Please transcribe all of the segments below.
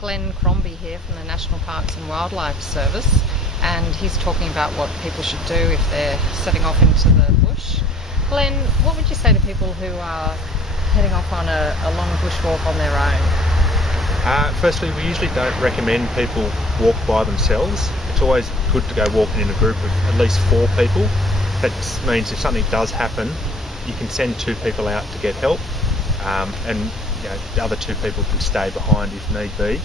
Glen Crombie here from the National Parks and Wildlife Service, and he's talking about what people should do if they're setting off into the bush. Glen, what would you say to people who are heading off on a long bushwalk on their own? Firstly, we usually don't recommend people walk by themselves. It's always good to go walking in a group of at least 4 people. That means if something does happen, you can send 2 people out to get help, and the other 2 people can stay behind if need be.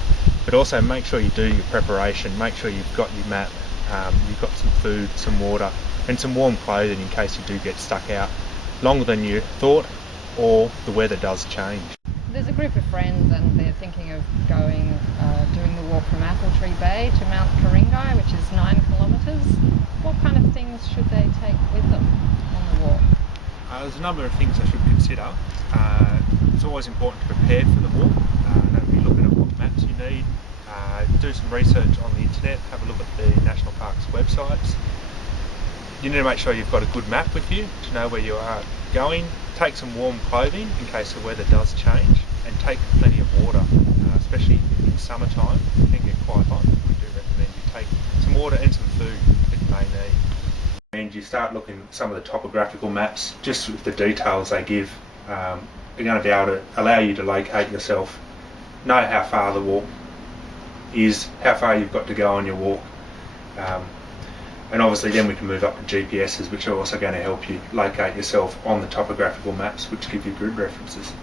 But also make sure you do your preparation, make sure you've got your map, you've got some food, some water and some warm clothing in case you do get stuck out longer than you thought or the weather does change. There's a group of friends and they're thinking of doing the walk from Appletree Bay to Mount Ku-ring-gai, which is 9 kilometres. What kind of things should they take with them on the walk? There's a number of things they should consider. It's always important to prepare for the walk. Be looking at what maps you need, do some research on the internet, have a look at the National Parks websites. You need to make sure you've got a good map with you to know where you are going. Take some warm clothing in case the weather does change, and take plenty of water, especially in summertime. It can get quite hot. We do recommend you take some water and some food that you may need. And you start looking at some of the topographical maps, just with the details they give. They're going to be able to allow you to locate yourself, know how far the walk is, how far you've got to go on your walk, and obviously then we can move up to GPSs, which are also going to help you locate yourself on the topographical maps, which give you grid references.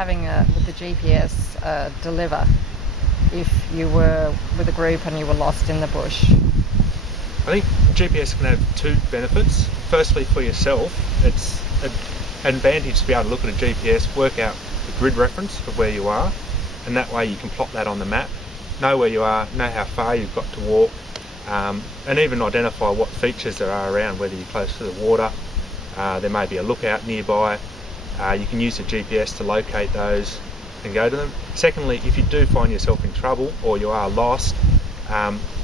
Would the GPS deliver if you were with a group and you were lost in the bush? I think GPS can have 2 benefits. Firstly, for yourself, it's an advantage to be able to look at a GPS, work out the grid reference of where you are, and that way you can plot that on the map, know where you are, know how far you've got to walk, and even identify what features there are around, whether you're close to the water, there may be a lookout nearby. You can use the GPS to locate those and go to them. Secondly, if you do find yourself in trouble or you are lost,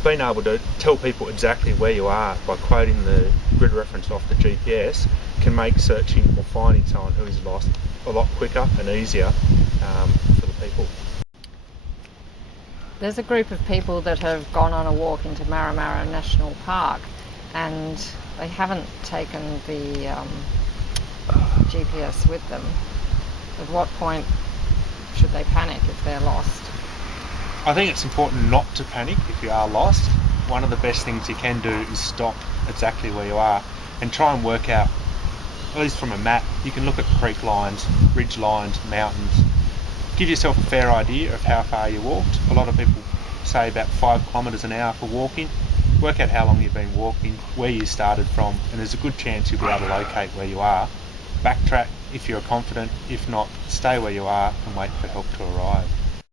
being able to tell people exactly where you are by quoting the grid reference off the GPS can make searching or finding someone who is lost a lot quicker and easier for the people. There's a group of people that have gone on a walk into Marramara National Park and they haven't taken the GPS with them. At what point should they panic if they're lost? I think it's important not to panic if you are lost. One of the best things you can do is stop exactly where you are and try and work out, at least from a map, you can look at creek lines, ridge lines, mountains. Give yourself a fair idea of how far you walked. A lot of people say about 5 kilometres an hour for walking. Work out how long you've been walking, where you started from, and there's a good chance you'll be able to locate where you are. Backtrack if you're confident. If not, stay where you are and wait for help to arrive.